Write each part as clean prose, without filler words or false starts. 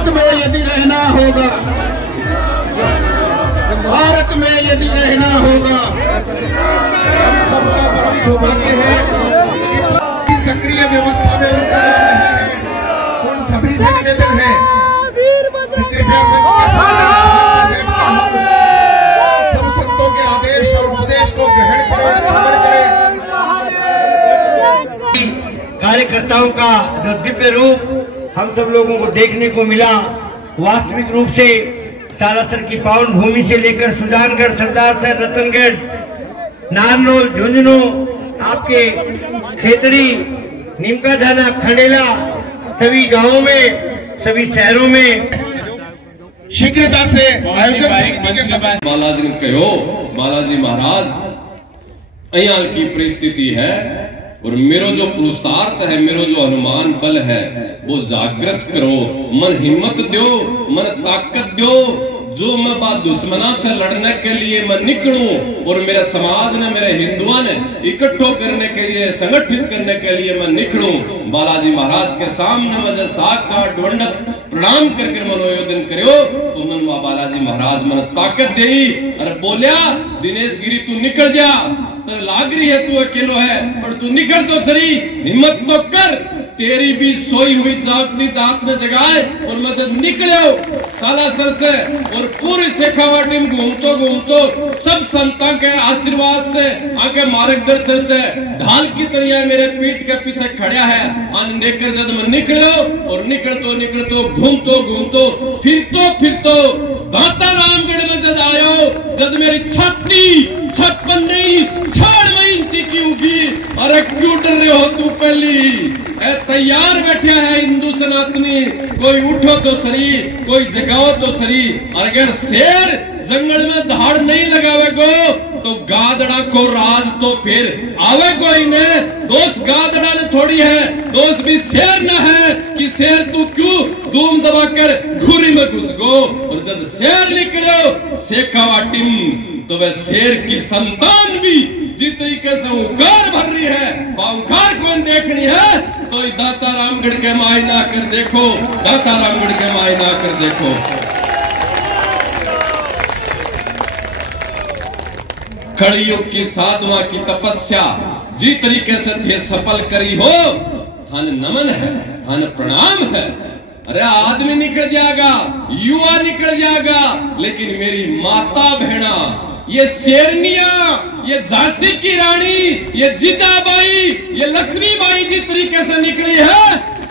भारत में यदि रहना होगा, भारत में यदि रहना होगा, सौभाग्य है सक्रिय व्यवस्था में उनका नाम नहीं है। उन सभी से निवेदन है कि कृपया सब संतों के आदेश और उपदेश को ग्रहण करें, स्मरण करें। कार्यकर्ताओं का जो दिव्य रूप हम सब लोगों को देखने को मिला, वास्तविक रूप से सालासर की पावन भूमि से लेकर सुजानगढ़, सरदारसर, रतनगढ़, नारनौल, झुंझुनू, आपके खेतड़ी, नीमकाजाना, खंडेला, सभी गांवों में, सभी शहरों में शीघ्रता से आयोजक बालाजी ने कहो, बालाजी महाराज अहियां की परिस्थिति है और मेरो जो पुरुषार्थ है, मेरो जो अनुमान बल है वो जागृत करो, मन हिम्मत दो, मन ताकत दो। जो मैं बात दुश्मना से लड़ने के लिए मैं निकलूं और मेरे समाज ने, मेरे हिंदुओं ने इकट्ठो करने के लिए, संगठित करने के लिए मैं निकलूं। बालाजी महाराज के सामने मुझे साक्षात दंडक प्रणाम करके मनोयोजन करो तो मन बालाजी महाराज मन ताकत दे और बोलिया दिनेश गिरी तू निकल जा, तो लाग रही है तू अकेलो है पर तू निकल तो सही, हिम्मत तो कर, तेरी भी सोई हुई जागती जात में जगाए। और मैं जब निकले सालासर से और पूरी शेखावाटी में घूमतो सब संतां के आशीर्वाद से, आगे मार्गदर्शन से ढाल की तरह मेरे पीठ के पीछे खड़ा है। आन लेकर जब मैं निकलो और निकलतो घूमतो फिरतो दाता रामगढ़ में जब आयो, जब मेरी छाती 56 नहीं 6 इंची की होगी। अरे क्यों डर रहे हो तू पहली तैयार बैठा है हिंदू सनातनी, कोई उठो तो सही, कोई जगाओ तो सही। अगर शेर जंगल में धाड़ नहीं लगावेगो तो गादड़ा को राज तो फिर आवे कोई ने। दोस्त गादड़ा ने थोड़ी है, दोस्त भी शेर न है कि शेर तू क्यों धूम दबाकर घुरी में घुस गो। और जब शेर निकलो शेखावाटी तो वह शेर की संतान भी जिस तरीके से उकार भर रही है, उकार कौन देखनी है तो दाता रामगढ़ के मायना कर देखो, दाता रामगढ़ के मायना कर देखो। कलयुग की साधुआ की तपस्या जी तरीके से थे सफल करी हो, धन नमन है, धन प्रणाम है। अरे आदमी निकल जाएगा, युवा निकल जाएगा, लेकिन मेरी माता बहना, ये शेरनिया, ये झांसी की रानी, ये जीजाबाई, ये लक्ष्मीबाई जिस तरीके से निकली है,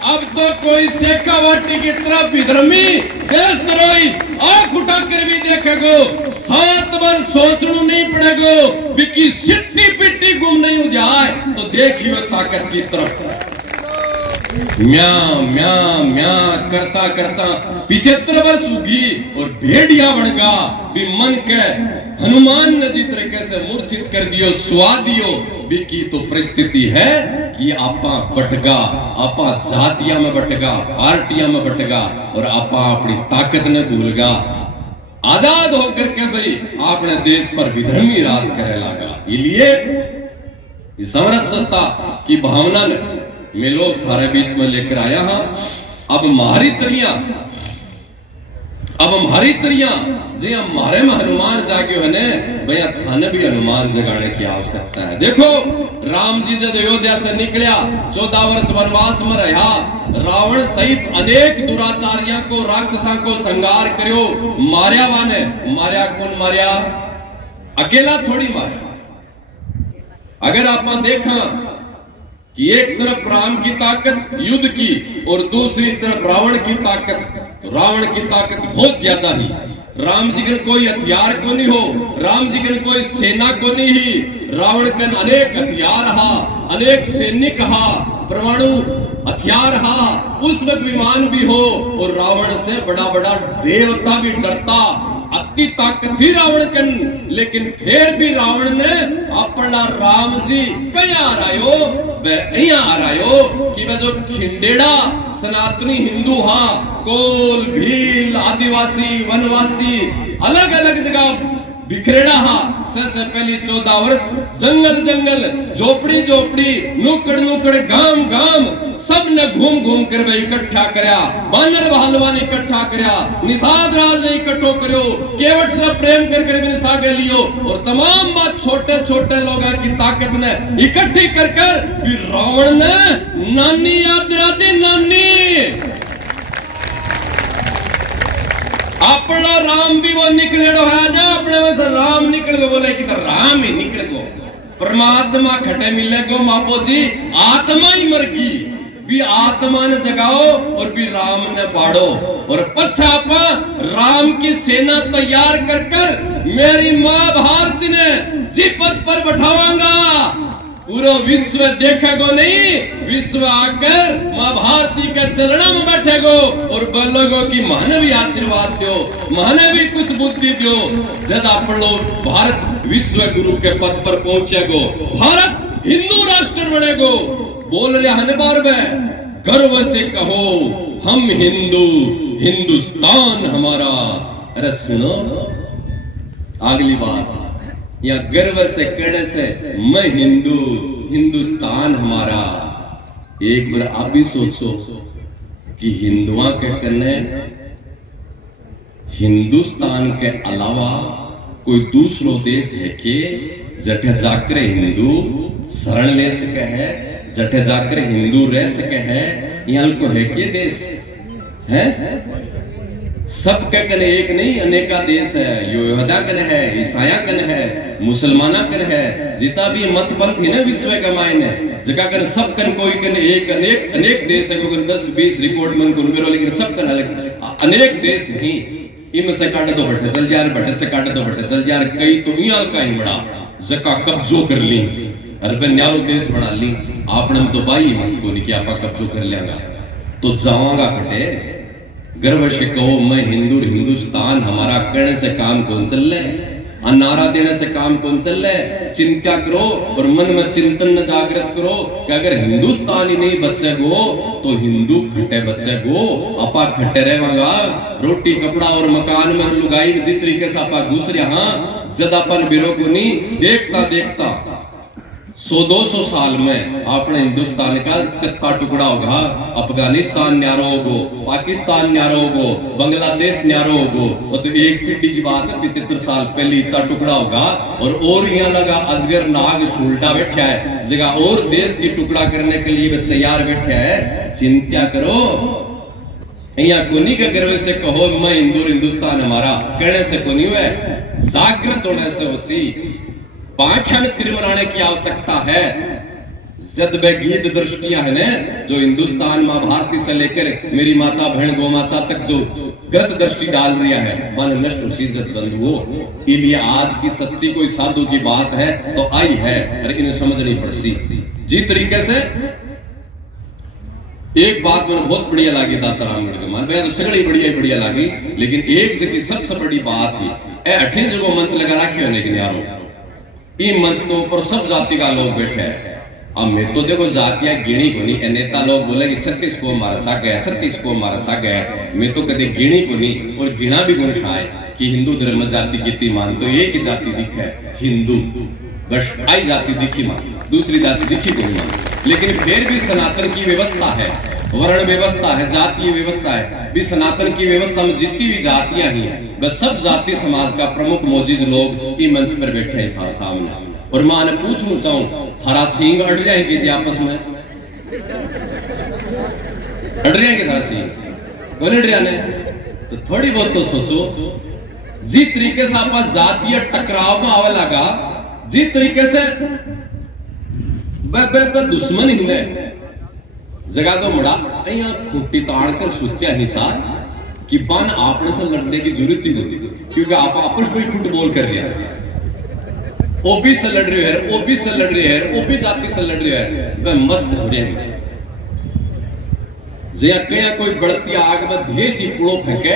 अब तो कोई शेखावाटी की तरफ विधर्मी देशद्रोही आंख उठाकर भी देखेगो, 7 बार सोचना नहीं पड़ेगो, बिकी सिट्टी पिट्टी गुम नहीं हो जाए तो देखियो ताकत की तरफ। म्या म्या म्या करता पीछे तरफ उगी और भेड़िया बनगा भी मन के हनुमान ने जिस तरीके से मूर्छित कर दियो, स्वादियो बिकी तो परिस्थिति है कि आपा बटगा, आपा जातिया में बटगा, पार्टिया में बटगा और आपा अपनी ताकत ने भूलगा। आजाद होकर के भाई आपने देश पर विधर्मी राज करे लगा। इसलिए समरसता की भावना ने मैं लोग थारे बीच में लेकर आया हाँ। अब हमारी तरिया जी हमारे में हनुमान जागे होने भैया थाने भी हनुमान जगाने की आवश्यकता है। देखो राम जी जब अयोध्या से निकलिया, 14 वर्ष वनवास में रहा, रावण सहित अनेक दुराचारियों को, राक्षसों को संहार करो, मार्या वाने, मार्या कौन मार्या? अकेला थोड़ी मार्या। अगर आप देखा कि एक तरफ राम की ताकत युद्ध की और दूसरी तरफ रावण की ताकत, तो रावण की ताकत बहुत ज्यादा ही। राम जी के कोई हथियार को नहीं हो, राम जी के कोई सेना को नहीं ही, रावण के अनेक हथियार हा, अनेक सैनिक हा, परमाणु हथियार हा, पुष्पक विमान भी हो और रावण से बड़ा बड़ा देवता भी डरता, अति ताकत थी रावण कन। लेकिन फिर भी रावण ने अपना राम जी कया आ रहा कि वह जो खिंडेड़ा सनातनी हिंदू हा, कोल भील आदिवासी वनवासी अलग अलग जगह बिखरेड़ा हा से पहली 14 वर्ष जंगल जंगल झोपड़ी झोपड़ी नुकड़ नुकड़ गांव गांव सब ने घूम घूम कर भाई इकट्ठा करया बानर बहलवान इकट्ठा करया निषाद राज ने इकट्ठो करो केवट से प्रेम कर मैंने सागे लियो और तमाम बात छोटे छोटे लोगों की ताकत ने इकट्ठी कर भी रावण ने नानी याद दिलाती नानी अपना राम भी वो निकले है ना अपने में से राम निकल गो बोले कि तो राम ही निकल गो परमात्मा खटे मिले गो मापो जी आत्मा ही मर गई भी आत्मा ने जगाओ और भी राम ने पाड़ो और पछापा राम की सेना तैयार कर मेरी माँ भारती ने जी पद पर बैठावांगा पूरा विश्व देखेगो नहीं विश्व आकर मां भारती के चरणों में बैठेगो और बोलोगो कि माने भी आशीर्वाद दो माने भी कुछ बुद्धि दो जब आप लोग भारत विश्व गुरु के पद पर पहुंचेगो भारत हिंदू राष्ट्र बनेगो बोल रहे हन बार में गर्व से कहो हम हिंदू हिंदुस्तान हमारा। अरे सुनो अगली बात या गर्व से कहने से मैं हिंदू हिंदुस्तान हमारा। एक बार आप भी सोचो कि हिंदुओं के कन्ने हिंदुस्तान के अलावा कोई दूसरो देश है के जटे जाकर हिंदू शरण ले सके है जटे जाकर हिंदू रह सके है यहाँ को है के देश है सबके कने एक नहीं अनेका देश है योदा कन है ईसाया कन है मुसलमाना कन है जितना भी मत पंथ है ना विश्व का मायने जगह कन सब कन कोई कन एक अनेक अनेक देश है कोई 10-20 रिकॉर्ड मन को मेरो लेकिन सब कन अलग अनेक देश नहीं इम से काटे तो बैठे चल जा बैठे से काटे तो बैठे चल जा कई तो यहाँ का ही बड़ा जका कब्जो कर ली अरबे न्यारो देश बना ली आपने तो बाई मत को नहीं कि आपा कब्जो कर लेगा तो जावांगा कटे गर्व से कहो मैं हिंदू हिंदुस्तान हमारा कहने से काम कौन चल रहे नारा देने से काम कौन चल रहे चिंता करो और मन में चिंतन न जागृत करो कि अगर हिंदुस्तान ही नहीं बचे गो तो हिंदू खट्टे बचे गो अपा खट्टे रहेगा रोटी कपड़ा और मकान में लुगाई जिस तरीके से अपा घुस रहा जदापन बिरो को नहीं देखता देखता 100-200 साल में अपने हिंदुस्तान का कितना टुकड़ा होगा अफगानिस्तान न्यारो होगो पाकिस्तान न्यारो होगो बांग्लादेश न्यारो होगो और तो एक पीढ़ी की बात है 75 साल पहले इतना टुकड़ा होगा और यहाँ लगा अजगर नाग उल्टा बैठा है जगह और देश की टुकड़ा करने के लिए तैयार बैठा है चिंता करो यहाँ कोनी का गर्व से कहो मैं हिंदू हिंदुस्तान हमारा कहने से कोनी हुआ जागृत होने से उसी पाखंड तिरमराने की आवश्यकता है जद वे गीत दृष्टियां है न जो हिंदुस्तान मां भारती से लेकर मेरी माता बहन गौ माता तक जो गलत दृष्टि डाल रहा है मन नष्ट उसी इज्जत बंधुओं इसलिए आज की सच्ची कोई साधु की बात है तो आई है और इन्हें समझनी पड़सी जी तरीके से एक बात मैंने बहुत बढ़िया लगी दाता रामगढ़ मान तो सगड़ी बढ़िया लगी लेकिन एक जगह सबसे बड़ी बात ही अठे जगह मंच लगा रखे होने के यारों इन मंच के ऊपर सब जाति का लोग बैठे हैं अब मैं तो देखो जातियां गिनी को नहीं नेता लोग बोले कि 36 को मारा सा गया 36 को मारा सा गया मैं तो कदे गिनी को नहीं और गिना भी गुण खाए कि हिंदू धर्म जाति की मान तो एक ही जाति दिखे हिंदू बस आई जाति दिखी मान दूसरी जाति दिखी को मान लेकिन फिर भी सनातन की व्यवस्था है वर्ण व्यवस्था है जातीय व्यवस्था है भी सनातन की व्यवस्था में जितनी भी जातियां ही बस सब जाति समाज का प्रमुख मौजूद लोग इस मंच पर बैठे हैं था सामने और मैं ने पूछना चाहूं थारा सिंह अड़ रहे हैं जी आपस में अड़ रहे हैं थारा सिंह कौन अड़ रहा ने तो थोड़ी बहुत तो सोचो जिस तरीके से आप जातीय टकराव में आवे लगा जिस तरीके से दुश्मन ही में जगह तो मड़ा यहाँ खूटी ताड़ कर सुत्या हिसार कि बन आपने से लड़ने की जरूरत ही नहीं क्योंकि आप आपस में फुटबॉल कर रहे हैं ओबी से लड़ रहे हैं ओबी से लड़ रहे हैं ओबी जाति से लड़ रहे हैं वह मस्त हो रहे हैं कहीं कोई बढ़ती आग में धीरे सी पुड़ो फेंके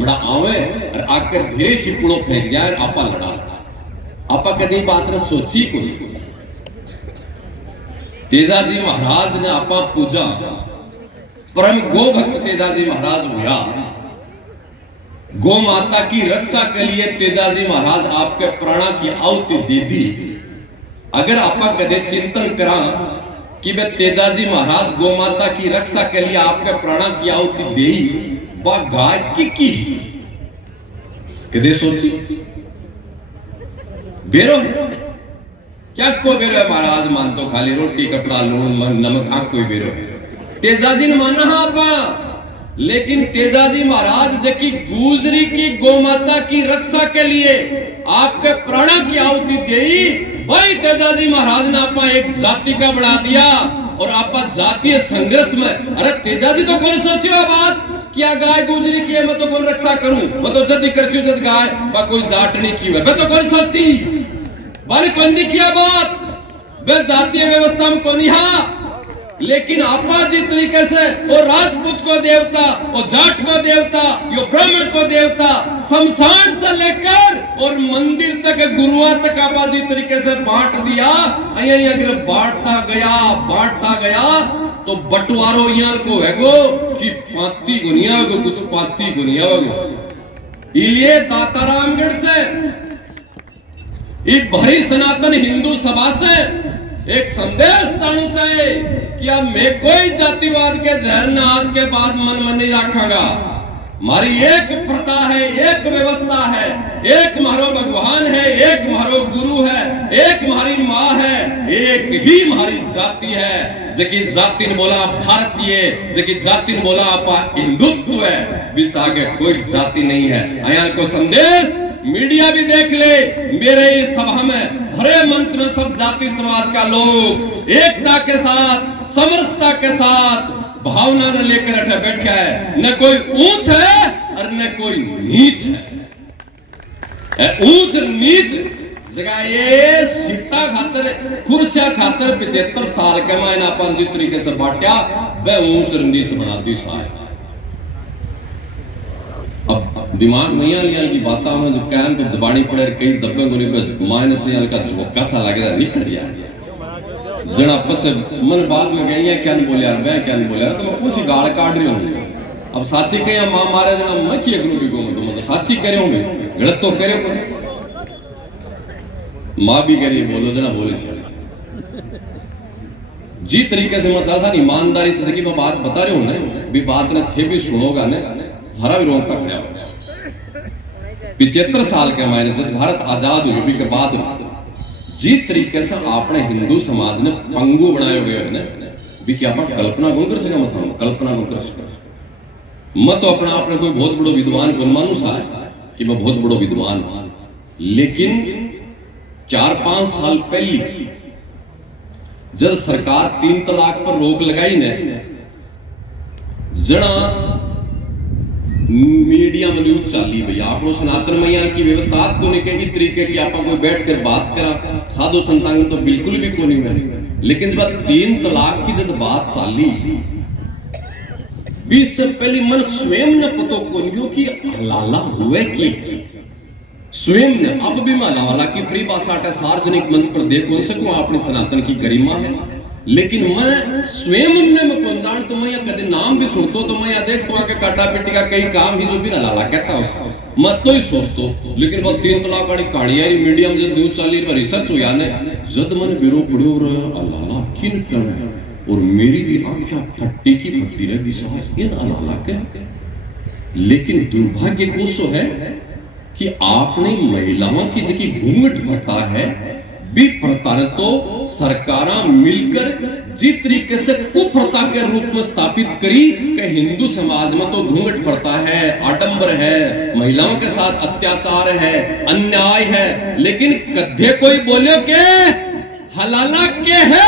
मड़ा आवे और आकर धीरे सी पुड़ो फेंक जाए आपा लड़ा आपा कभी बात ने सोची को तेजाजी महाराज ने आपा पूजा परम गो भक्त तेजाजी महाराज हुआ गौ माता की रक्षा के लिए तेजाजी महाराज आपके प्राणा की आहुति दे दी। अगर आप कदे चिंतन करा कि वे तेजाजी महाराज गौ माता की रक्षा के लिए आपके प्राणा की आहुति दे बा गाय की कदे सोची बेरो है क्या कोई बेरो है महाराज मान तो खाली रोटी कपड़ा लून नमक आंख कोई बेरो है तेजाजी ने माना आप, लेकिन तेजाजी महाराज जबकि गुजरी की गौ माता की रक्षा के लिए आपके प्राणा की आहुति दी, वही तेजाजी महाराज ने आपा एक जाति का बना दिया और आपा जातीय संघर्ष में। अरे तेजाजी तो कौन सोचियो बात क्या गाय गुजरी की है मैं तो कौन रक्षा करूं, मैं तो जद कर जद गाय कोई जाट नहीं की मैं तो कौन सोची बारे कौन नहीं किया बात वे जातीय व्यवस्था में कौन हा। लेकिन आपा जिस तरीके से वो राजपूत को देवता, वो जाट को देवता, यो ब्राह्मण को देवता, शमशान से लेकर और मंदिर तक गुरुआ तक आपा जिस तरीके से बांट दिया, अगर बांटता गया तो बंटवारो यहाँ को हैगो कि पाती गुनिया को कुछ पाती गुनिया को इलिए दातारामगढ़ से एक भरी सनातन हिंदू सभा से एक संदेश तानू चाहिए कि अब मैं कोई जातिवाद के जहर न आज के बाद मन में नहीं रखागा। हमारी एक प्रथा है, एक व्यवस्था है, एक हमारो भगवान है, एक हमारो गुरु है, एक हमारी माँ है, एक ही हमारी जाति है। जबकि जाति ने बोला भारतीय, जबकि जाति ने बोला आपा हिंदुत्व है, बीस आगे कोई जाति नहीं है। आया को संदेश मीडिया भी देख ले, मेरे इस सभा में भरे मंच में सब जाति समाज का लोग एकता के साथ समरसता के साथ भावना न लेकर अठे बैठा है। न कोई ऊंच है और न कोई नीच है। ऊंच नीच जगह ये सीटा खातर कुर्सिया खातर 75 साल के मायना अपन जिस तरीके से बांटा वह ऊंच नीच बना दी साहब। अब दिमाग नहीं आने की बात में जो कहन तो दबानी पड़े कई दबे को माइनस का झोंका सा लगेगा निकल जाए जन आपस मन बाद में गई है क्या नहीं बोले यार मैं क्या नहीं बोले यार तो मैं कुछ गाल काट रही हूँ। अब साची कहीं माँ मारे जना मैं किया करूँ भी मतलब साची करे होंगे गलत तो करे माँ भी करिए बोलो जना बोले जी तरीके से मतलब ईमानदारी से जबकि मैं बात बता रही हूँ ना भी बात ने थे भी सुनोगा ना हरा भी रोक पकड़ा 75 साल के मायने जब भारत आजाद हुई के बाद जिस तरीके से आपने हिंदू समाज ने पंगु बनाए हुए है ना भी क्या आप कल्पना कौन कर सका मतलब कल्पना कौन कर सका। मैं तो अपना आपने कोई बहुत बड़ो विद्वान कौन मानू सा कि मैं बहुत बड़ो विद्वान, लेकिन 4-5 साल पहले जब सरकार 3 तलाक पर रोक लगाई ने जना मीडिया में न्यूज चाली भैया आप सनातन मैया की व्यवस्था को लेकर इस तरीके की आप कोई बैठ कर बात करा साधु संतान तो बिल्कुल भी को नहीं है। लेकिन जब 3 तलाक की जब बात चाली 20 से पहले मन स्वयं ने पतो को नहीं कि हलाला हुए कि स्वयं ने अब भी मैं हलाला की परिभाषा सार्वजनिक मंच पर देख कौन सकूं आपने सनातन की गरिमा है, लेकिन मैं स्वयं में कौन जान तो मैं कदे नाम भी सुनतो तो मैं देख तो आके काटा पिटी का कई काम ही जो भी लाला कहता उससे मैं तो ही सोचतो। लेकिन बस 3 तलाक वाली कहानी आई मीडिया में जब न्यूज चली रिसर्च हो याने जद मन बिरो पड़ो अल्लाह किन करना और मेरी भी आंखें फट्टी की फट्टी रह गई इन अल्लाह के। लेकिन दुर्भाग्य कोसो है कि आपने महिलाओं की जबकि घूंघट भरता है भी प्रथा तो सरकार मिलकर जिस तरीके से कुप्रथा के रूप में स्थापित करी कि हिंदू समाज में तो घूंघट पड़ता है, आडंबर है, महिलाओं के साथ अत्याचार है, अन्याय है, लेकिन कद्दे कोई बोले के हलाला के है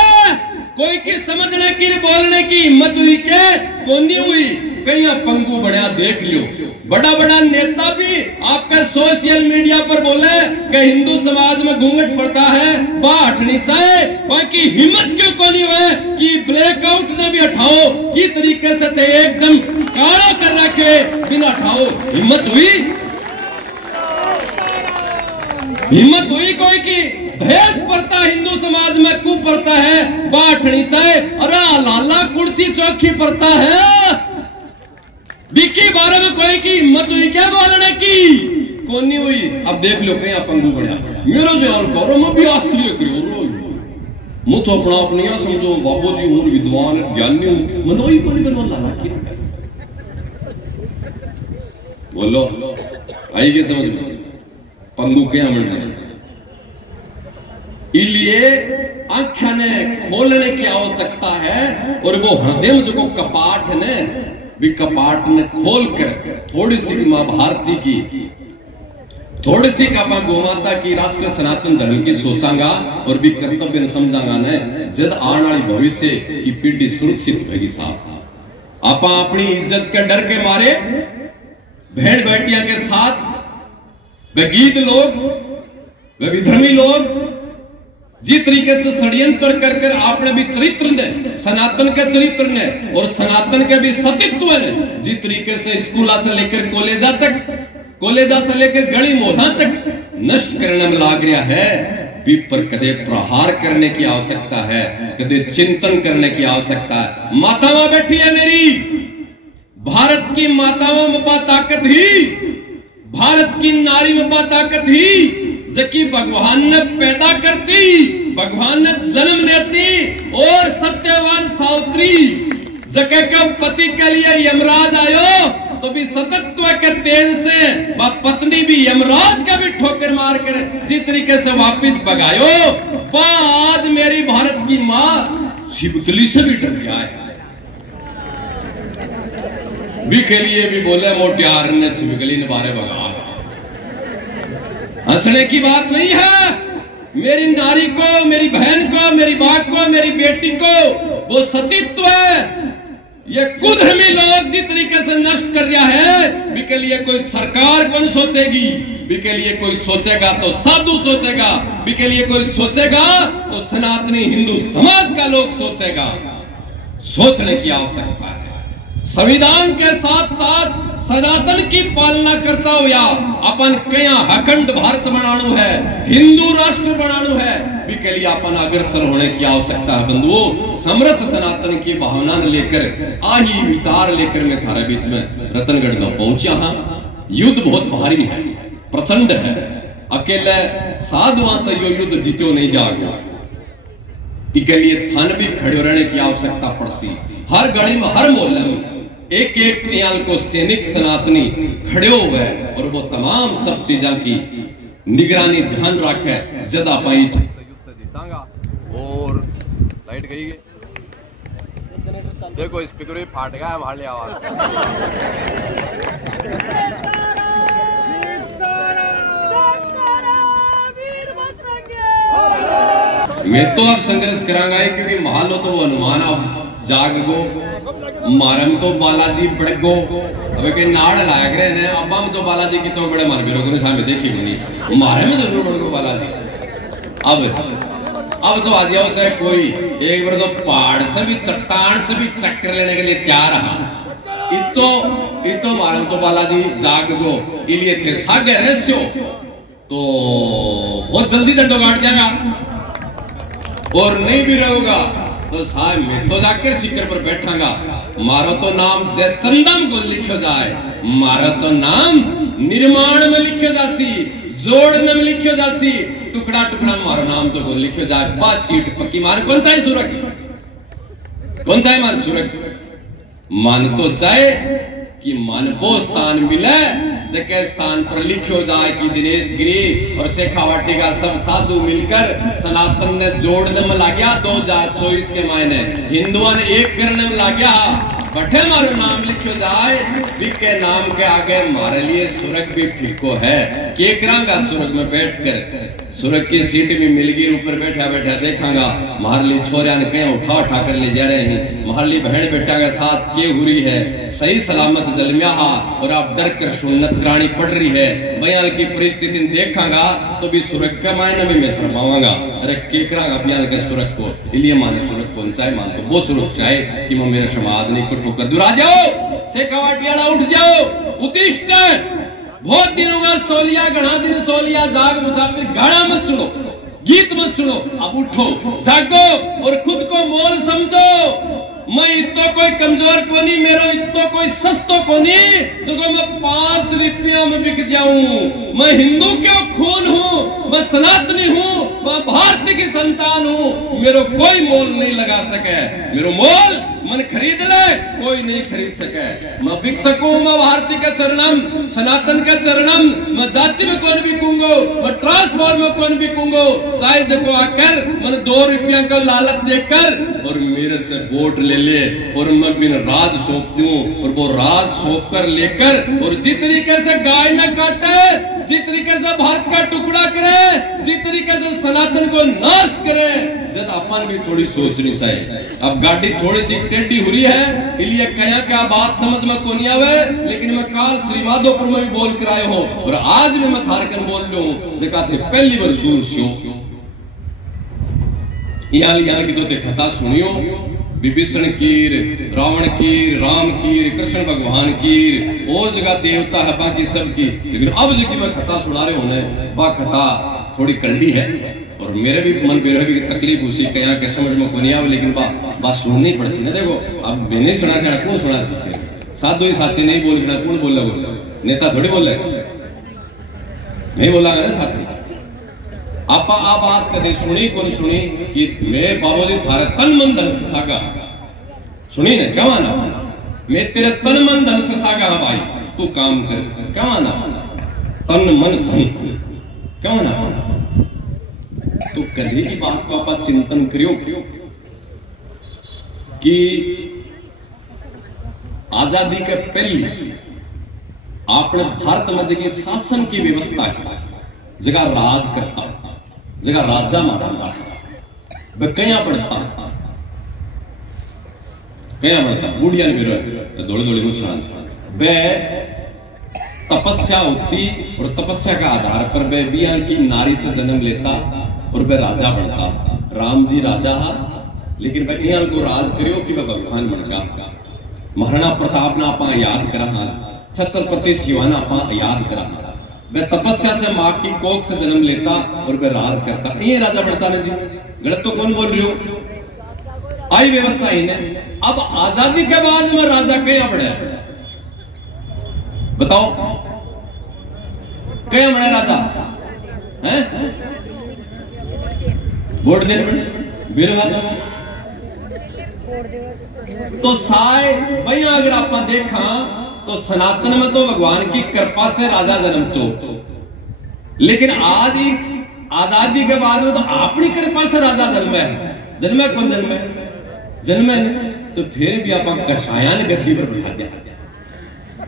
कोई की समझने की बोलने की हिम्मत हुई के कौन हुई कहीं पंगु बढ़िया देख लियो। बड़ा बड़ा नेता भी आपके सोशल मीडिया पर बोले कि हिंदू समाज में घूंघट पड़ता है बाठनी चाहे बाकी हिम्मत क्यों को नहीं हुए कि ब्लैकआउट ने भी हटाओ की तरीके से थे एकदम काला कर रखे बिना हटाओ हिम्मत हुई कोई की भेद पड़ता हिंदू समाज में कु पड़ता है बाठनी चाहे अरे लाला कुर्सी चौकी पड़ता है बिकी बारे में कोई की हिम्मत हुई क्या बोलने की कोनी हुई। अब देख लो कहीं पंगू बढ़िया मेरा जो और करो मैं भी आश्चर्य करो मु तो अपना अपनिया समझो बाबू जी हूं विद्वान ज्ञानी हूं मनोई को नहीं बनवा लाना की बोलो आई के समझ में पंगू क्या मिल रहा इसलिए आंखें ने खोलने की आवश्यकता है और वो हृदय में जो कपाट है ना भी कपाट ने खोल कर थोड़ी सी मां भारती की थोड़ी सी का गोमाता की राष्ट्र सनातन धर्म की सोचांगा और भी कर्तव्य समझांगा ने जद आने वाली भविष्य की पीढ़ी सुरक्षित होगी साहब। आप अपनी इज्जत के डर के मारे भेड़ बेटिया के साथ वे गीत लोग वे विधर्मी लोग जिस तरीके से षड्यंत्र कर कर आपने भी चरित्र ने सनातन के चरित्र ने और सनातन के भी सतीत्व ने जिस तरीके से स्कूल से लेकर कॉलेजा से लेकर गली मोहल्ला तक नष्ट करने में लाग रहा है भी पर कदे प्रहार करने की आवश्यकता है कदे चिंतन करने की आवश्यकता है। मातावां बैठी है मेरी भारत की मातावां में बा ताकत ही भारत की नारी में बा ताकत ही जबकि भगवान ने पैदा करती भगवान ने जन्म देती और सत्यवान सावित्री जगह का पति के लिए यमराज आयो तो भी सतत्व के तेज से वह पत्नी भी यमराज का भी ठोकर मार कर जिस तरीके से वापस भगायो वह आज मेरी भारत की मां छिपकली से भी डर जाए भी के लिए भी बोले मोटियार ने छिपकली ने बारे भगा। हंसने की बात नहीं है। मेरी नारी को मेरी बहन को मेरी बाप को मेरी बेटी को वो सतीत्व है ये कुधर्मी लोग जिस तरीके से नष्ट कर रहा है भी के लिए कोई सरकार कौन सोचेगी भी के लिए कोई सोचेगा तो साधु सोचेगा भी के लिए कोई सोचेगा तो सनातनी हिंदू समाज का लोग सोचेगा। सोचने की आवश्यकता है। संविधान के साथ साथ सनातन की पालना करता हुआ अपन कया अखंड भारत बनाणु है हिंदू राष्ट्र बनाणु है भी के लिए अपन अग्रसर होने की आवश्यकता है। बंधुओं समरस सनातन की भावना लेकर आही विचार लेकर मैं थारे बीच में रतनगढ़ में पहुंचा हाँ। युद्ध बहुत भारी है प्रचंड है अकेले साधुआ से यो युद्ध जीतो नहीं जाएगा इसके लिए थान भी खड़े रहने की आवश्यकता पड़ती। हर गली में हर मोहल्ले में एक एक क्रियाल को सैनिक सनातनी खड़े हुए और वो तमाम सब चीजों की निगरानी ध्यान रखे ज्यादा पाई और लाइट गई देखो स्पीकर भी फाट गया है भाले आवाज। मैं तो अब संघर्ष करांगा क्योंकि महालो तो वो हनुमान अब जाग गो मारम तो बालाजी बढ़ गो अब के नाड़ लायक रहे ने अब हम तो बालाजी की तो बड़े मार बिरो के सामने देखी भी नहीं मारे में जरूर बढ़ गो बालाजी। अब तो आज जाओ चाहे कोई एक बार तो पहाड़ से भी चट्टान से भी टक्कर लेने के लिए तैयार रहा इतो मारम तो बालाजी जाग गो इलिए थे सागे रहस्यो तो बहुत जल्दी दंडो काट जाएगा और नहीं भी रहोगा तो साहब मैं तो जाकर सिक्कर पर बैठांगा मारो तो नाम चंदम को लिखो जाए मारो तो नाम निर्माण में लिखो जासी जोड़ने में लिखो जासी टुकड़ा टुकड़ा मारो नाम तो को लिखो जाए बस सीट पक्की मान कौन सा सुरख कौन सा मान सुरख मान तो चाहे कि मन वो स्थान मिले जगह स्थान पर लिखो जाए कि दिनेश गिरी और शेखावाटी का सब साधु मिलकर सनातन ने जोड़ने में लग गया 2024 के मायने हिंदुओं ने एक करने में लग गया बठे मारो नाम लिखो जाए के नाम के आगे हमारे लिए सुरग भी फिको है केकरांगा सुरग में बैठकर सुरग की सीट भी मिल गई ऊपर बैठा बैठा देखांगा मारली छोरिया ने कहीं उठा कर ले जा रहे हैं मारली बहन बेटा के साथ के हुई है सही सलामत जलमिया और आप डर कर सुन्नत करानी पड़ रही है बयान की परिस्थिति देखांगा तो भी सुरग के मायने में मैं शर्मावांगा अरे केकरांगा बयान के सुरग को इसलिए माने सुरग पहुंचाए मान को वो सुरग चाहे कि मैं मेरे समाज नहीं कुछ कद्दूर आ जाओ शेखावाटियाला उठ जाओ उतिष्ठ बहुत दिन होगा सोलिया घना दिन सोलिया जाग मुसाफिर गाना मत सुनो गीत मत सुनो अब उठो जागो और खुद को मोल समझो मैं इतो कोई कमजोर को नहीं, मेरो इतो कोई सस्तो को नहीं जो मैं 5 रुपया में बिक जाऊं। मैं हिंदू क्यों खून हूं, मैं सनातनी हूं, मैं भारतीय की संतान हूं। मेरो कोई मोल नहीं लगा सके, मेरो मोल मन खरीद ले कोई नहीं खरीद सके। मैं बिक सकूं, मैं भारतीय का चरणम, सनातन का चरणम, मैं जाति में कौन बिकूंगो, मैं ट्रांसफॉर्म में कौन बिकूंगो। चाहे देखो आकर मैंने 2 रुपया का लालच देकर और मेरे से वोट ले ले और मैं बिन राज सौंप दूं और वो राज सौंप कर लेकर और जिस तरीके से गाय न काटे, जिस तरीके से भारत का टुकड़ा करे, जिस तरीके से सनातन को नाश करे, जब अपन भी थोड़ी सोचनी चाहिए। अब गाड़ी थोड़ी सी टेढ़ी हो रही है, इसलिए कया क्या बात समझ में को नहीं आवे, लेकिन मैं काल श्री माधोपुर में भी बोल कर आए हो और आज भी मैं थारकन बोल रहा हूं जगह थे पहली बार सुन शो यहाँ की तो कथा सुनियो, विभीषण कीर, रावण कीर, राम कीर, कृष्ण भगवान कीर, वो जगह देवता है बाकी सब की। लेकिन अब जो मैं कथा सुना रहे होने वह कथा थोड़ी कल्डी है और मेरे भी मन में भी तकलीफ उसी कया के समझ में को नहीं आवे, लेकिन बात सुननी पड़ सी ना। देखो अब मैंने सुना क्या कौन सुना सकते, साधु ही साथी नहीं बोल सकता, कौन बोला नेता थोड़ी बोल रहे, नहीं बोला ना साथी। आप आ बात कदे सुनी कौन सुनी कि मैं बाबूजी थारे तन मन धन से सागा सुनी ने क्या माना, मैं तेरे तन मन धन से सागा भाई, तू काम कर क्या माना, तन मन धन क्या माना। तो करने की बात को आप चिंतन करियो कि आजादी के पहले आपने भारत में जगह शासन की व्यवस्था की, जगह राज करता, जगह राजा महाराजा वह कया बढ़ता बूढ़िया ने दौड़े दौड़े मुझान वे तपस्या होती और तपस्या का आधार पर वे बिया की नारी से जन्म लेता और वह राजा बनता। राम जी राजा हा, लेकिन वह यहाँ को राज करियो कि वह भगवान बन गया। महाराणा प्रताप ना आप याद करा, छत्रपति शिवाना आप याद करा, वह तपस्या से माँ की कोख से जन्म लेता और वह राज करता, ये राजा बढ़ता ना जी। गलत तो कौन बोल रही हो, आई व्यवस्था ही ने। अब आजादी के बाद में राजा क्या बढ़े बताओ, क्या बढ़े राजा है, वोट देने तो साय भाई अगर आप देखा तो सनातन में तो भगवान की कृपा से राजा जन्म तो, लेकिन आज ही आजादी के बाद में तो अपनी कृपा से राजा जन्मे जन्मे कौन जन्मे नहीं, तो फिर भी आप कषायान गद्दी पर बिठा दिया,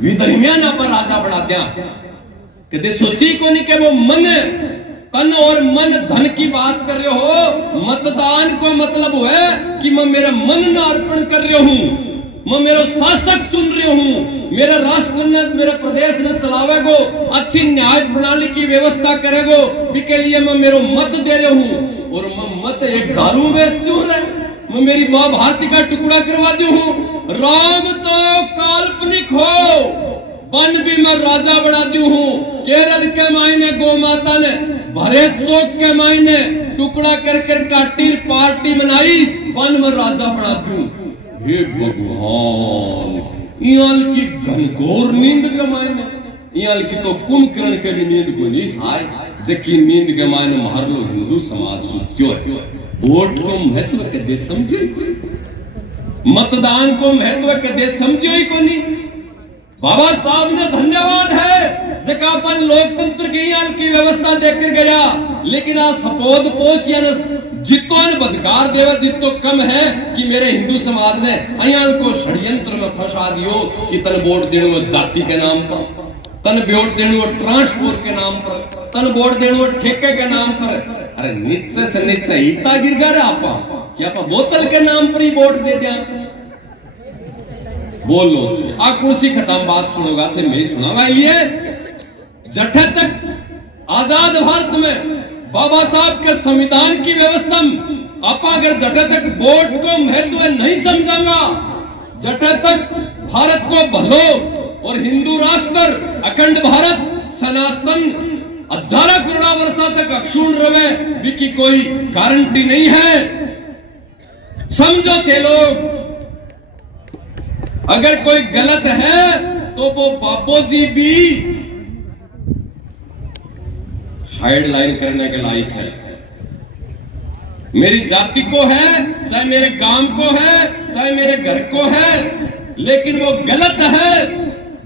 विधर्मियान आप राजा बना दिया। कदे सोची को नहीं कि वो मन तन और मन धन की बात कर रहे हो। मतदान को मतलब है कि मैं मेरा मन न अर्पण कर रहा हूं, मैं मेरा शासक चुन रही हूं, मेरे राष्ट्र ने मेरे प्रदेश ने चलावेगो, अच्छी न्याय प्रणाली की व्यवस्था करेगो, इसके लिए मैं मेरा मत दे रहा हूं। और मैं मत एक दारू बेचती हूं, मैं मेरी मां भारती का टुकड़ा करवा दी हूं। राम तो काल्पनिक हो, वन भी मैं राजा बना दी हूं। केरल के मायने गौ माता ने भरे चौक के मायने टुकड़ा कर कर काटी पार्टी बनाई, वन में राजा बना दूं। हे भगवान, इयाल की घनघोर नींद के मायने, इयाल की तो कुंभकर्ण के भी नींद को नहीं साय, जबकि नींद के मायने मार लो हिंदू समाज क्यों है। वोट को महत्व कदे समझे, मतदान को महत्व कदे समझो ही को नहीं। बाबा साहब ने धन्यवाद है जकापन लोकतंत्र की व्यवस्था देखकर गया, लेकिन आज सपोद पोष जितो ने बदकार देवा जितो कम है कि मेरे हिंदू समाज ने अयाल को षड्यंत्र में फंसा दियो कि तन वोट देने जाति के नाम पर, तन वोट देने ट्रांसपोर्ट के नाम पर, तन वोट देने ठेके के नाम पर। अरे नीचे से नीचे इतना गिर गया आप कि आप बोतल के नाम पर ही वोट दे दिया। बोल लो आ कुर्सी खत्म, बात सुनोगा से मेरी सुनावा। ये जठे तक आजाद भारत में बाबा साहब के संविधान की व्यवस्था आप अगर जठे तक वोट को महत्व नहीं समझागा, जठे तक भारत को भलो और हिंदू राष्ट्र अखंड भारत सनातन 1000 करोड़ वर्षों तक अक्षुण रहे की कोई गारंटी नहीं है। समझो थे लोग अगर कोई गलत है तो वो बाबूजी भी साइड लाइन करने के लायक है। मेरी जाति को है, चाहे मेरे गांव को है, चाहे मेरे घर को है, लेकिन वो गलत है,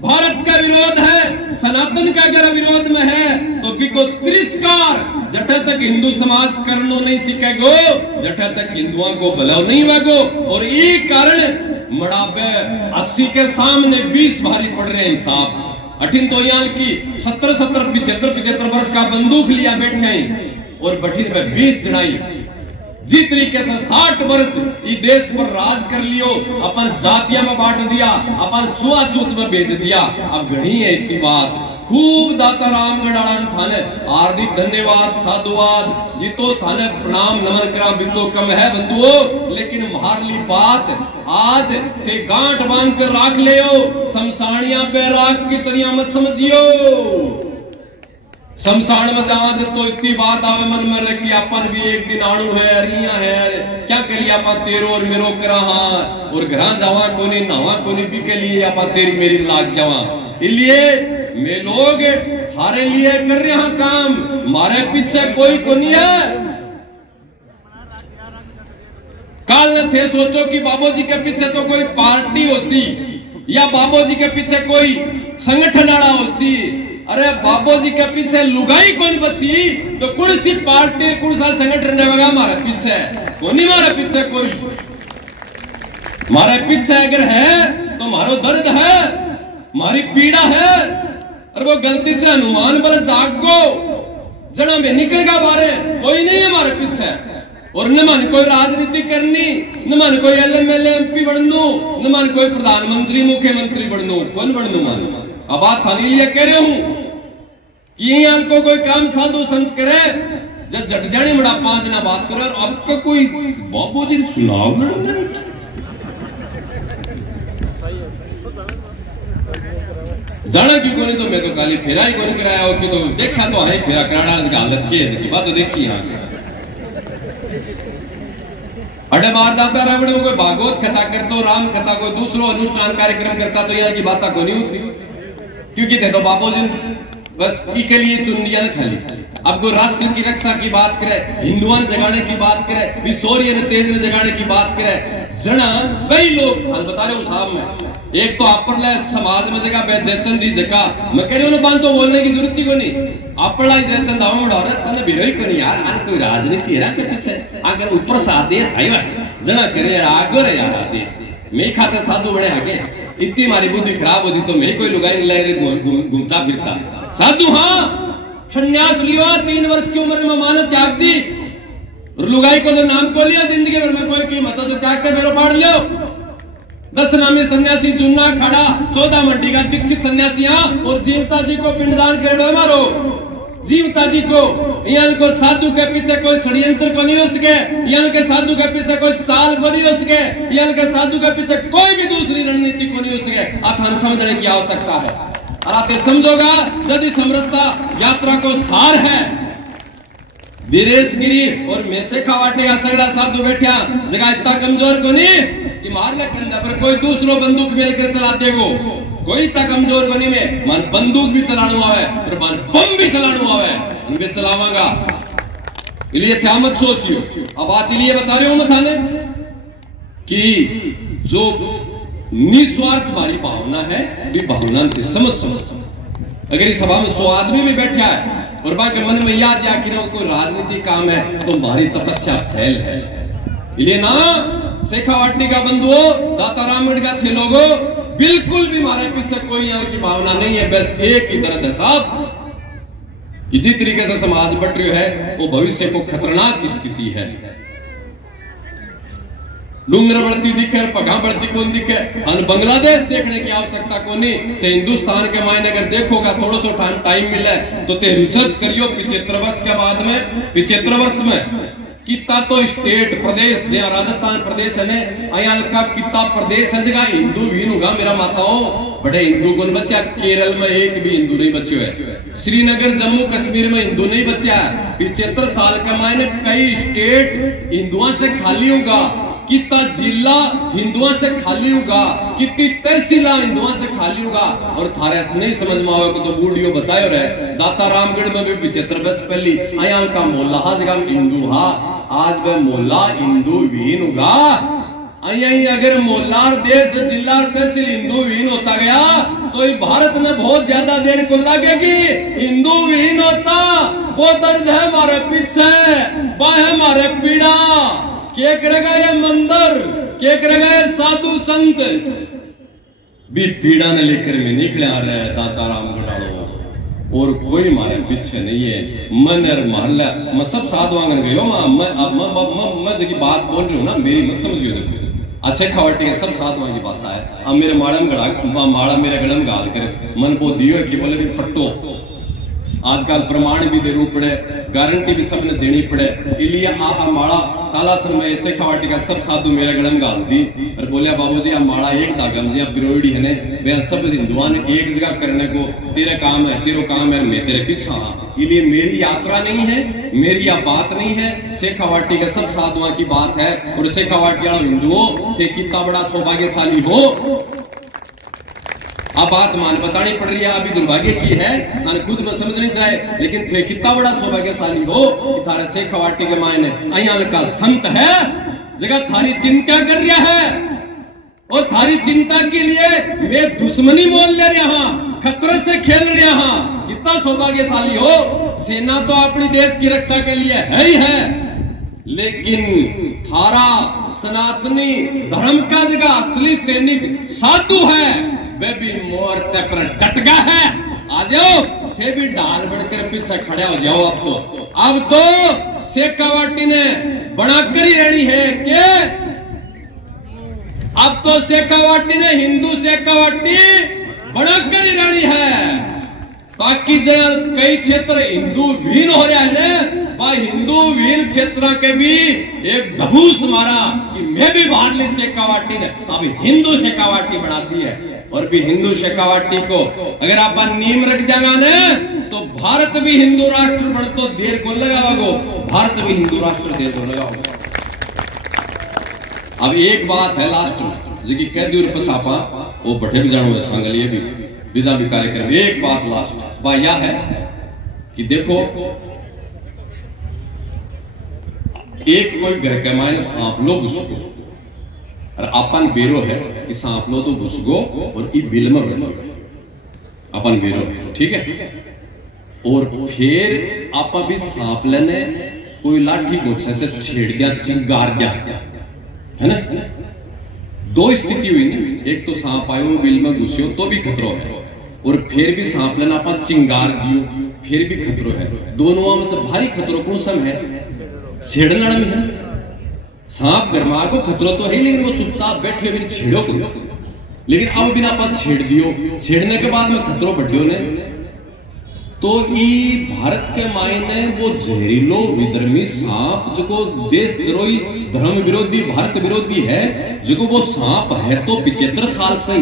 भारत का विरोध है, सनातन का अगर विरोध में है तो बिको तिरस्कार जटे तक हिंदू समाज करनो नहीं सीखेगो, जटे तक हिंदुओं को भला नहीं होगो। और ये कारण मड़ाबे 80 के सामने 20 भारी पड़ रहे हैं हिसाब। अठिन तो यहाँ की 70 75 वर्ष का बंदूक लिया बैठे हैं और बठिन में 20 जनाई जिस तरीके से 60 वर्ष इस देश पर राज कर लियो, अपन जातिया में बांट दिया, अपन छुआछूत में भेज दिया। अब घड़ी है इतनी बात खूब दाता रामगढ़ थाने हार्दिक धन्यवाद साधुवाद जी तो थाने प्रणाम नमन करा बिंदु कम है बंधुओं, लेकिन मारली बात आज थे गांठ बांध कर राख ले शमशानिया बैराग की तरह मत समझियो। शमशान में जाओ तो इतनी बात आवे मन में रख कि अपन भी एक दिन आणु है अरिया है क्या करिए अपन तेरो और मेरो करा और घर जावा कोनी नहावा कोनी भी के लिए अपन तेरी मेरी लाग जावा। इसलिए मैं लोग हारे लिए कर रहे हैं काम, मारे पीछे कोई को नहीं है। कल थे सोचो कि बाबूजी के पीछे तो कोई पार्टी होसी या बाबूजी के पीछे कोई संगठन आड़ा होसी। अरे बाबूजी के पीछे लुगाई कौन बची तो कौन सी पार्टी कौन सा संगठन रहेगा हमारे पीछे कौन ही हमारे पीछे कोई। हमारे पीछे अगर है तो हमारा दर्द है, हमारी पीड़ा है। और वो गलती से हनुमान बल जागो जना में निकलेगा बारे कोई नहीं हमारे पीछे। और न मन कोई राजनीति करनी, न मन कोई एमएलए एमपी बनू, न मन कोई प्रधानमंत्री मुख्यमंत्री बनू, कौन बनू मन। अब बात थानी लिए कह रहे हूं कि यहाँ को कोई काम साधु संत करे जब जट जाने बड़ा 5 ना बात करे। और आपका कोई बाबूजी चुनाव लड़ना जाना क्यों कोनी तो मैं तो काली फेरा ही कोनी कराया और तो देखा तो है फेरा कराना की हालत की है बात तो देखी यहाँ अरे मारदाता रावण में कोई भागवत कथा करता तो राम कथा कोई दूसरो अनुष्ठान कार्यक्रम करता तो यहाँ की बात को नहीं होती क्योंकि देखो बाबूजी बस के लिए चुन लिया ना खाली। अब कोई राष्ट्र की रक्षा की बात करे, हिंदुओं जगाने की बात करे, शौर्य ने तेज ने जगाने की बात करे, जना कई लोग बता रहे हो साहब में एक तो आप समाज में जगह जयचंद दी जगह मैं कह रही हूँ तो बोलने की जरूरत ही को नहीं। आप जयचंद आओ बड़ा तने बिरोई को नहीं यार आने कोई राजनीति है ना के पीछे अगर ऊपर से आदेश आया जना करे आगे रे यार आदेश मैं खाते साधु बड़े आगे इतनी मारी बुद्धि खराब होती तो मैं कोई लुगाई ले घूमता फिरता साधु। हाँ संन्यास लिया 3 वर्ष की उम्र में मानो त्याग दी लुगाई को तो नाम को लिया जिंदगी भर में कोई कीमत तो त्याग के मेरो पाड़ लियो। 10 नामी सन्यासी जुन्ना खड़ा 14 मंडी का दीक्षित सन्यासी और जीवता जी को पिंडदान कर मारो जीवता जी को यहाँ को साधु के पीछे कोई षड्यंत्र को नहीं हो सके, यहाँ के साधु के पीछे कोई चाल को नहीं हो सके, यहाँ के साधु के पीछे कोई भी दूसरी रणनीति को नहीं हो सके। अथान समझने की आवश्यकता है और आप समझोगा यदि समरसता यात्रा को सार है वीरेश गिरी और मेसे खावाटे का सगड़ा साधु बैठा जगह इतना कमजोर को नहीं कि मार ले कंधा पर कोई दूसरो बंदूक मिलकर चलाते हो कोई इतना कमजोर बनी में मन बंदूक भी चलाना हुआ है और मन बम भी चलाना हुआ है उनके चलावांगा। इसलिए क्या मत सोचियो। अब बात इसलिए बता रहे हूं मैं थाने कि जो निस्वार्थ हमारी भावना है भी भावना की समझ अगर इस सभा में 100 आदमी भी बैठा है और बाकी मन में याद या कि कोई राजनीति काम है तो हमारी तपस्या फैल है। इसलिए ना शेखावाटी का बंधुओं दाता रामगढ़ का थे लोगों बिल्कुल भी हमारे पीछे कोई यहाँ की भावना नहीं है। बस एक ही दर्द है साहब कि जिस तरीके से समाज बट रही है वो भविष्य को खतरनाक स्थिति है। डूंगर बढ़ती दिखे पगा बढ़ती कौन दिखे हम बांग्लादेश देखने की आवश्यकता को नहीं ते हिंदुस्तान के मायने अगर देखोगा थोड़ा सा टाइम मिले तो ते रिसर्च करियो 75 वर्ष के बाद में 75 वर्ष में कितना तो स्टेट प्रदेश जहाँ राजस्थान प्रदेश है अयाल का कितना प्रदेश है जगह हिंदू भी होगा मेरा माताओं बड़े हिंदू कौन बच्चा केरल में एक भी हिंदू नहीं बचे है श्रीनगर जम्मू कश्मीर में हिंदू नहीं बचा 75 साल के मायने कई स्टेट हिंदुओं से खाली होगा कितना जिला हिंदुओं से खाली होगा, कितनी तहसीला हिंदुओं से खाली होगा। और थारे नहीं समझ में आओ तो बूढ़ियो बतायो रहे दाता रामगढ़ में भी 75 वर्ष पहली आया का मोहल्ला हा जगह हिंदू हा, आज वह मोहल्ला हिंदू विहीन होगा। अगर मोहल्ला देश जिला तहसील हिंदू विहीन होता गया तो भारत में बहुत ज्यादा देर को लगेगी। हिंदू विहीन होता वो दर्द है हमारे पीछे, वह है हमारे पीड़ा। क्या करेगा ये मंदिर, क्या करेगा ये साधु संत भी पीड़ा ने लेकर में निकले आ रहे हैं दाता रामगढ़ और कोई हमारे पीछे नहीं है। मन और मोहल्ला मैं सब साधु आंगन गयो मैं जब बात बोल रही हूँ ना मेरी मत समझियो। देखो अच्छे खवाटी के सब साधुओं की बात है। अब मेरे माड़ा मेरे गलम गाल कर मन को दियो कि बोले भी पट्टो आजकल प्रमाण भी देना पड़े, गारंटी भी सबने देनी पड़े। इसलिए माड़ा सालासर में ऐसे खवाटी का सब साधु मेरे गलम गाल दी और बोलिया बाबू जी माड़ा एक दागम जी बिरोड़ी है ने सब हिंदुआ ने एक जगह करने को तेरा काम है, तेरो काम है, मैं तेरे पीछा हाँ। इसलिए मेरी यात्रा नहीं है, मेरी यह बात नहीं है, शेखावाटी के सब साधुओं की बात है। और शेखावाटी वालों हिंदुओं के कितना बड़ा सौभाग्यशाली हो। अब बात मान बतानी पड़ रही है, अभी दुर्भाग्य की है थाने खुद में समझ नहीं चाहे, लेकिन थे कितना बड़ा सौभाग्यशाली हो कि थारे शेखावाटी के मायने अयाल का संत है जगह थारी चिंता कर रहा है। और थारी चिंता के लिए मैं दुश्मनी मोल ले रहा, खतरे से खेल रहा। कितना सौभाग्यशाली हो। सेना तो अपने देश की रक्षा के लिए है ही है, लेकिन थारा सनातनी धर्म का जगह असली सैनिक साधु है, वे भी मोर्चे पर डट गया है। आ जाओ थे भी ढाल बढ़कर पीछे खड़े हो जाओ। अब तो शेखावाटी ने बनाकर ही रहनी है कि अब तो शेखावाटी ने हिंदू शेखावाटी बनाकर ही रहनी है। ताकि कई क्षेत्र हिंदू विहीन हो रहा है ना, भाई हिंदू विहीन क्षेत्र के भी एक धबूस मारा कि मैं भी बाहर ली शेखावाटी ने अभी हिंदू शेखावाटी बना दी है। और भी हिंदू शेखावाटी को अगर आप नीम रख देगा ना तो भारत भी हिंदू राष्ट्र बन तो देर को लगाओ, भारत भी हिंदू राष्ट्र देर को लगाओ। अब एक बात है लास्ट में जी कह दी पसापा वो बठे भी जानो सांगलिए भी विजा भी कार्यक्रम। एक बात लास्ट बात यह है कि देखो एक कोई घर के मायने सांप लो घुसको और अपन बेरो है कि सांप लो तो घुसको और ई बिल में बैठो अपन बेरो है, ठीक है। और फिर आप भी सांप लेने कोई लाठी गोछे से छेड़ दिया, चिंगार दिया, है ना। दो स्थिति हुई ना, एक तो सांप आयो बिल में घुसियो तो भी खतरो है, और फिर भी सांप लेना अपन चिंगार दियो फिर भी खतरो है। दोनों में से भारी खतरो कौन सा है? छेड़ना में है। सांप गरमा को खतरो तो है लेकिन वो चुपचाप बैठे भी छेड़ो को, लेकिन अब बिना अपन छेड़ दियो, छेड़ने के बाद में खतरो बढ़ियो ने तो ई भारत के मायने वो जहरीलो विधर्मी सांप जो देशद्रोही धर्म विरोधी भारत विरोधी है, जो वो सांप है तो 75 साल से,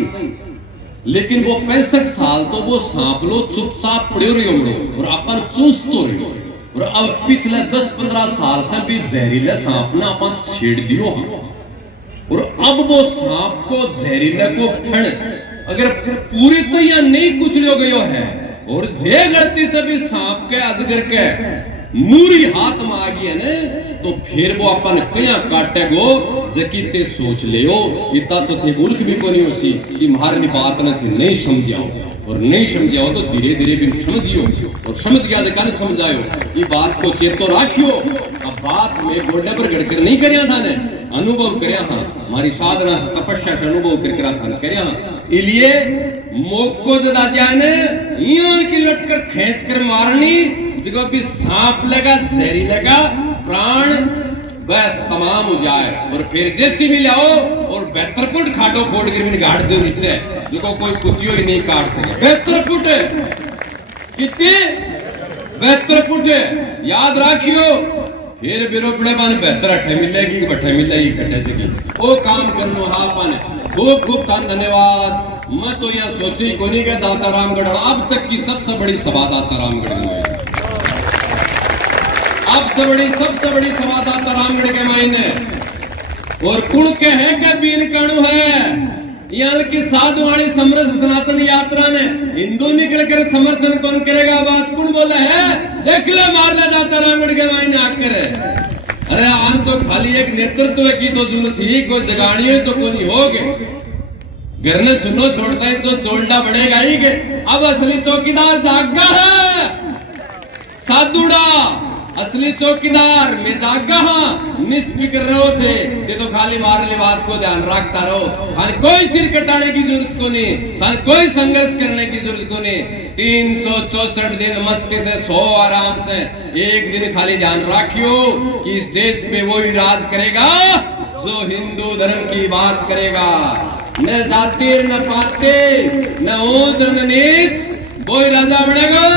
लेकिन वो 65 साल तो वो सांप लो चुपचाप पड़े रही और अपन चूस तो रही। और अब पिछले 10-15 साल से भी जहरीले सांप ने अपन छेड़ दियो हम, और अब वो सांप को जहरीले को फण अगर पूरी तरह नहीं कुचलो गयो है और जे गलती से भी सांप के अजगर के मूरी हाथ में आ गई है ना तो फिर वो अपन कया काटेगो जकीते सोच ले इतना तो थे मुल्क भी को नहीं होसी कि हमारी बात न थी नहीं समझाओ, और नहीं समझाओ तो धीरे धीरे भी समझियो, और समझ गया जगह समझायो ये बात को चेतो राखियो। अब बात में गोडे पर गड़कर नहीं करया था ने, अनुभव करया था, हमारी साधना से तपस्या से अनुभव करके था करया। इसलिए मोको जदा जाने यूं की लटकर खींच कर मारनी, जगह भी सांप लगा जहरी लगा प्राण बस तमाम हो जाए, और फिर जैसी भी लाओ और बेहतर फुट खाटो खोड़ कर भी गाड़ दो नीचे, जो कोई कुतियो ही नहीं काट सके। बेहतर फुट कितनी बेहतर फुट याद रखियो, फिर बिरो बड़े बाने बेहतर अठे मिलेगी कि बठे मिलेगी कटे से वो काम कर लो। हाँ पाने खूब खूब धन्यवाद। मैं तो यह सोची को नहीं कि दाता रामगढ़ अब तक की सबसे बड़ी सभा दाता रामगढ़ में, सबसे बड़ी सभा दाता रामगढ़ के मायने और कुण के है के पीन काणु है यहाँ की साधु वाली समरस सनातन यात्रा ने हिंदू निकल कर समर्थन कौन करेगा? बात कौन बोला है? देख ले मारना जाता रावण के मायने आकर। अरे आन तो खाली एक नेतृत्व की तो जरूरत थी, कोई जगाड़िए तो कोई हो गए घर ने सुनो छोड़ता है तो छोड़ना पड़ेगा ही के। अब असली चौकीदार जागा है साधुड़ा, असली चौकीदार में जागा निष्फिक्र रहो थे ये तो खाली मारने बात को ध्यान रखता रहो। थाने कोई सिर कटाने की जरूरत को नहीं, थाने कोई संघर्ष करने की जरूरत को नहीं। 364 दिन मस्ती से 100 आराम से, एक दिन खाली ध्यान रखियो कि इस देश में वो ही राज करेगा जो हिंदू धर्म की बात करेगा। न जाति न पाते न ऊंच न नीच, वो ही राजा बनेगा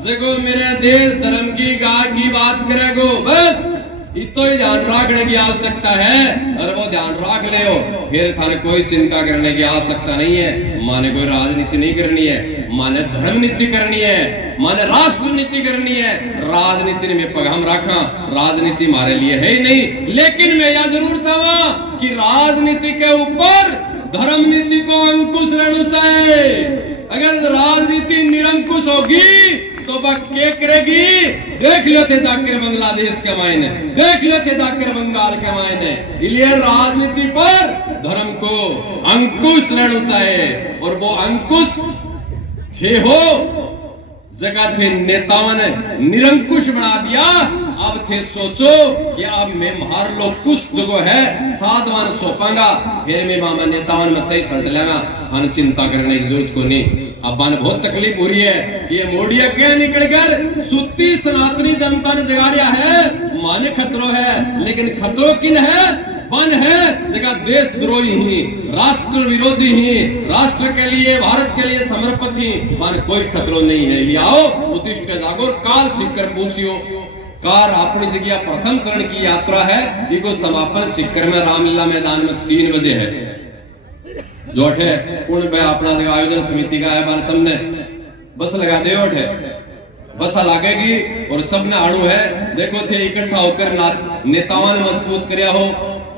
जगो मेरे देश धर्म की गाय की बात करेगो। बस इतो ही ध्यान रखने की आवश्यकता है और वो ध्यान रख ले हो, फिर थाने कोई चिंता करने की आवश्यकता नहीं है। माने कोई राजनीति नहीं करनी है, माने धर्म नीति करनी है, माने राष्ट्र नीति करनी है। राजनीति में पगम रखा, राजनीति हमारे लिए है ही नहीं। लेकिन मैं यह जरूर चाहूंगा कि राजनीति के ऊपर धर्म नीति को अंकुश रहना चाहिए। अगर राजनीति निरंकुश होगी तो क्या करेगी? देख लो थे जाकर बांग्लादेश के मायने, देख लो थे जाकर बंगाल के मायने। इसलिए राजनीति पर धर्म को अंकुश रहना चाहिए और वो अंकुश हे हो जगह थे नेताओं ने निरंकुश बना दिया। अब थे सोचो कि अब मैं मार लो कुछ जगह है साधवान सौंपांगा, फिर मैं मामा नेताओं मत ही सड़ लेगा। हन चिंता करने की जरूरत को नहीं। अब मन बहुत तकलीफ हो रही है कि ये मोडिया क्या निकल कर सुत्ती सनातनी जनता ने जगा लिया है। माने खतरों है, लेकिन खतरों किन है? वन है जगह देशद्रोही ही, राष्ट्र विरोधी ही, राष्ट्र के लिए भारत के लिए समर्पित ही, मान कोई खतरों नहीं है। ले आओ उत्तिष्ठ जागो, काल सीख कर पूछियो। कार अपनी जगह प्रथम चरण की यात्रा है, इको समापन सिक्कर में रामलीला मैदान में 3 बजे है। जोठे अपना जगह आयोजन समिति का है बार सबने बस लगा दे ओठे बसा लागेगी और सबने आड़ू है। देखो थे इकट्ठा होकर नेताओं ने मजबूत कराया हो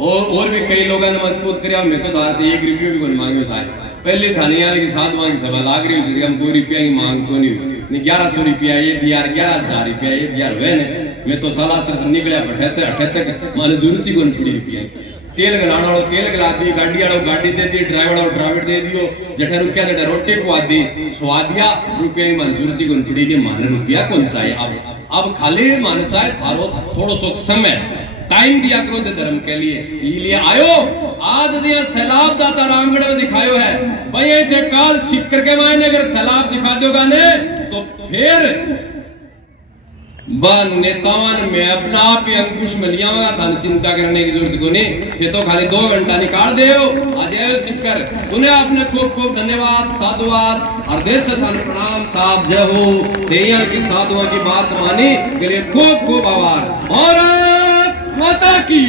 और भी कई लोगों ने मजबूत कराया। मेरे को तो से 1 रुपया भी कोई मांगे सारे पहले थाने वाले की 7 की सभा लाग रही है, हम कोई रुपया की मांग को नहीं हुई। 1100 रुपया ये दिया, 11,000 रुपया ये दिया। मैं तो साला से निकलिया भट्टे से अठे तक माने जरूरत ही कोई पड़ी रुपया। तेल गलाना वालों तेल गला दी, गाड़ी वालों गाड़ी दे दी, ड्राइवर वालों ड्राइवर दे दियो, जठे रुपया जठे रोटी को आदि स्वादिया रुपया की मन जरूरत ही कोई पड़ी के माने रुपया कौन चाहिए। अब खाली माने चाहे थारो थोड़ो सो समय टाइम दिया करो दे धर्म के लिए आयो। आज जिया सैलाब दाता रामगढ़ में दिखायो है भाई थे काल सिक्कर के मायने अगर सैलाब दिखा दोगा ने तो फिर नेताओं में अपना आप ही अंकुश में लिया हुआ था। चिंता करने की जरूरत को नहीं, ये तो खाली 2 घंटा निकाल दे आज सिक्कर। उन्हें आपने खूब खूब धन्यवाद साधुवाद और देश से प्रणाम साहब जय हो तेयर की साधुओं की बात मानी के लिए खूब खूब आभार। भारत माता की।